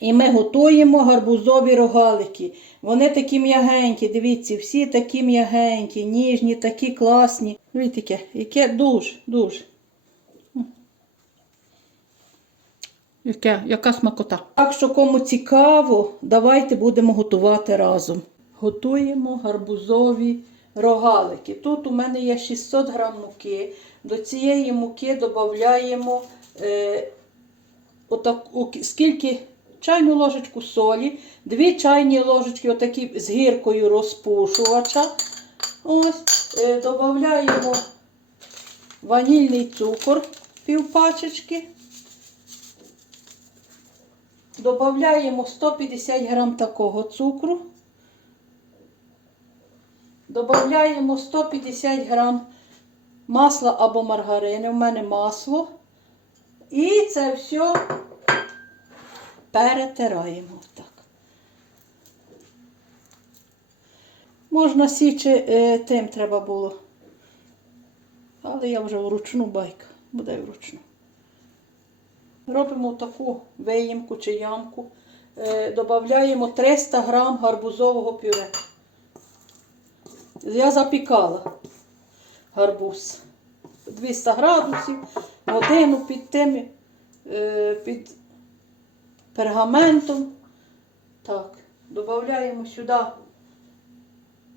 І ми готуємо гарбузові рогалики. Вони такі м'ягенькі, дивіться, всі такі м'ягенькі, ніжні, такі класні. Дивіться, яке, яке дуже, дуже. Яке, яка смакота. Так що кому цікаво, давайте будемо готувати разом. Готуємо гарбузові рогалики. Тут у мене є 600 грам муки. До цієї муки додаємо е, отак, скільки чайну ложечку солі, дві чайні ложечки отакі з гіркою розпушувача. Ось, е, додаємо ванільний цукор півпачечки. Додаємо 150 грам такого цукру. Додаємо 150 грам масла або маргарини. У мене масло. І це все перетираємо так. Можна січе е, тим треба було. Але я вже вручну байка, буде вручну. Робимо таку виїмку чи ямку. Е, Додаємо 300 грам гарбузового пюре. Я запікала гарбуз. 200 градусів, годину під тим, е, під пергаментом. Так, додаємо сюди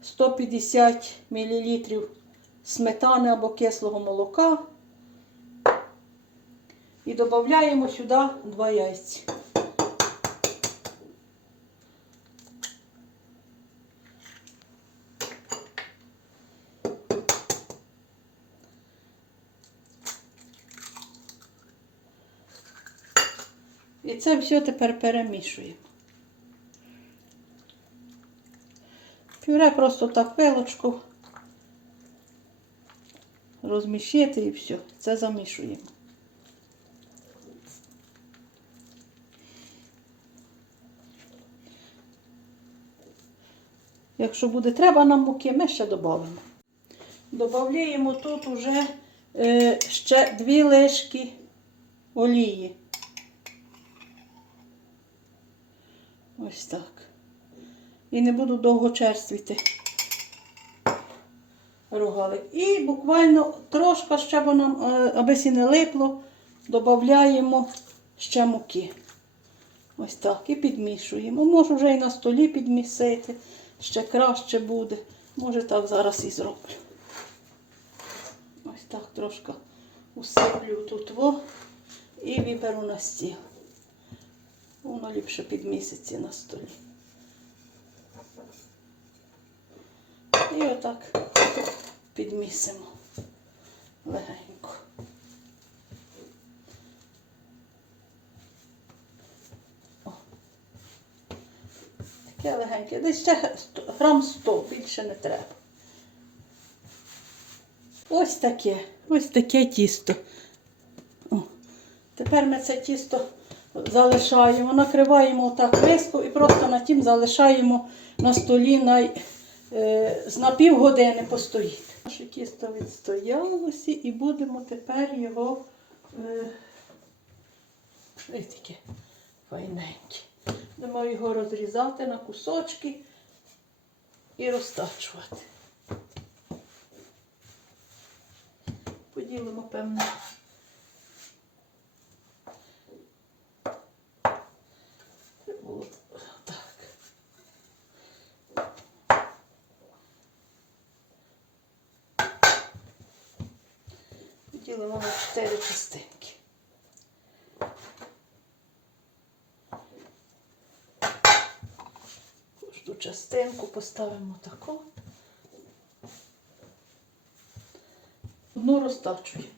150 мл сметани або кислого молока. І додаємо сюди два яйця. І це все тепер перемішуємо. Пюре просто так пилочку розміщити і все. Це замішуємо. Якщо буде треба нам муки, ми ще додамо. Додаємо тут уже е, ще дві лишки олії. Ось так. І не буду довго черствіти рогалик. І буквально трошки ще нам, е, аби сі не липло, додаємо ще муки. Ось так. І підмішуємо. Можу вже і на столі підмісити, ще краще буде. Може так зараз і зроблю. Ось так трошки усиплю тут во і виберу на стіл. Воно ліпше підміситься на столі. І отак підмісимо легенько. О. Таке легеньке. Десь ще грам 100, більше не треба. Ось таке, ось таке тісто. О. Тепер ми це тісто залишаємо, накриваємо так риску і просто на тім залишаємо на столі на, е, на півгодини постоїть. Наше тісто відстоялося і будемо тепер його е, таке файненьке. Будемо його розрізати на кусочки і розтачувати. Поділимо, певно. Це було так. Поділимо на чотири частинки. Кожну частинку поставимо таку. Одну розтачуємо.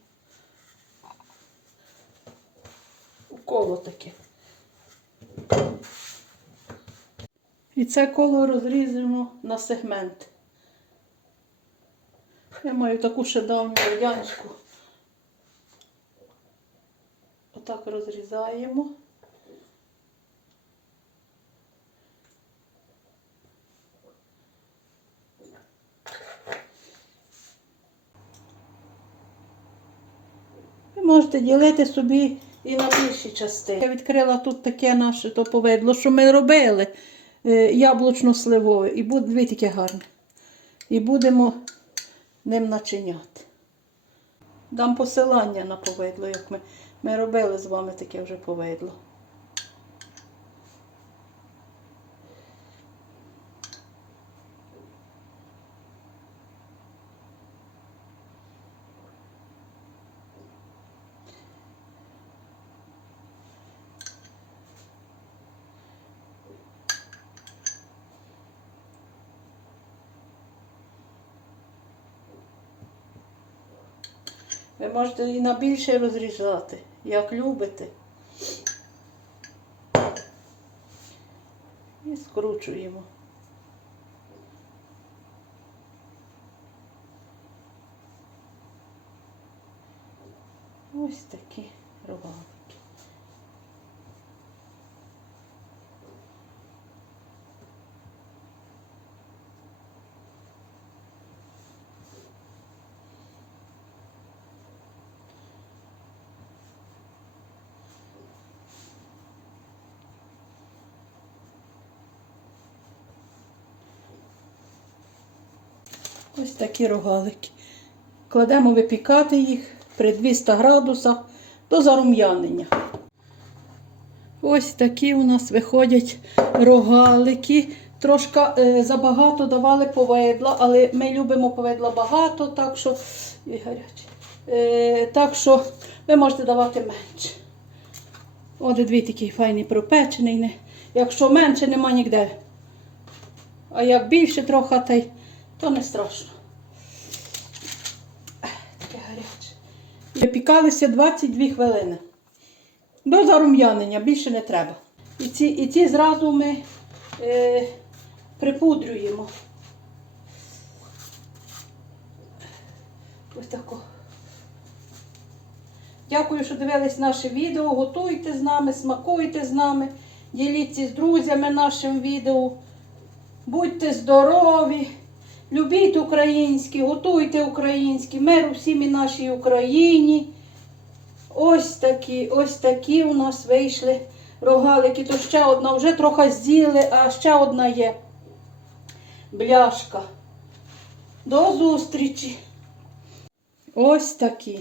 У коло таке. І це коло розрізаємо на сегмент. Я маю таку ще давню радянську. Отак розрізаємо. Ви можете ділити собі і на більші частини. Я відкрила тут таке наше то повидло, що ми робили е, яблучно-сливове. І буде дивіться, яке гарне. І будемо ним начиняти. Дам посилання на повидло, як ми, ми робили з вами таке вже повидло. Ви можете і на більше розрізати, як любите. І скручуємо. Ось такі рогалики. Ось такі рогалики. Кладемо випікати їх при 200 градусах до зарум'янення. Ось такі у нас виходять рогалики. Трошки е, забагато давали повидла, але ми любимо повидла багато, так що, і гаряче. Е, так що ви можете давати менше. От дві такий файний пропечений. Якщо менше, нема ніде. А як більше трохи, та й, то не страшно. Таке гаряче. Випікалися 22 хвилини. До зарум'янення, більше не треба. І ці, і ці зразу ми е, припудрюємо. Ось тако. Дякую, що дивились наше відео. Готуйте з нами, смакуйте з нами, діліться з друзями нашим відео. Будьте здорові, любіть українське, готуйте українське, миру всім і нашій Україні. Ось такі, ось такі у нас вийшли рогалики. То ще одна, вже трохи з'їли, а ще одна є бляшка. До зустрічі! Ось такі.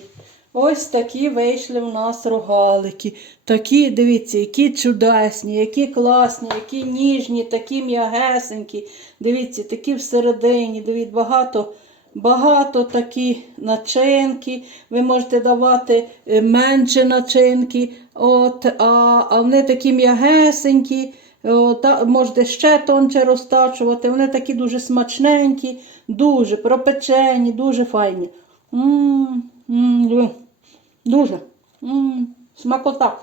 Ось такі вийшли у нас рогалики. Такі, дивіться, які чудесні, які класні, які ніжні, такі м'ягесенькі. Дивіться, такі всередині. Дивіться, багато, багато такі начинки. Ви можете давати е, менше начинки. От, а, а вони такі м'ягесенькі. Та, можете ще тонче розтачувати. Вони такі дуже смачненькі, дуже пропечені, дуже файні. М, м, диви. Дуже. М, смакота.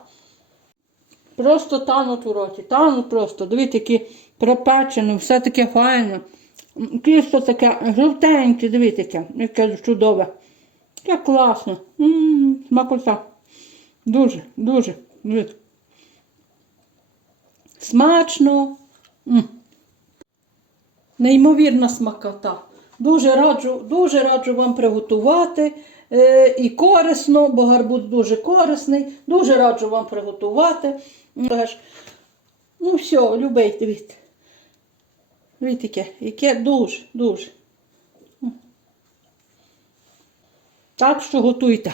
Просто тануть у роті. Тануть просто. Дивіться, які пропечені, все таке файне. М, Тісто таке жовтеньке, дивіться, яке, яке чудове. Як класно. М, смакота. Дуже, дуже. Дивіться. Смачно. М. Неймовірна смакота. Дуже раджу, дуже раджу вам приготувати. Е, і корисно, бо гарбуз дуже корисний. Дуже раджу вам приготувати. Ну, все, любий, дивіться. Дивіться, яке, яке дуже, дуже. Так що готуйте.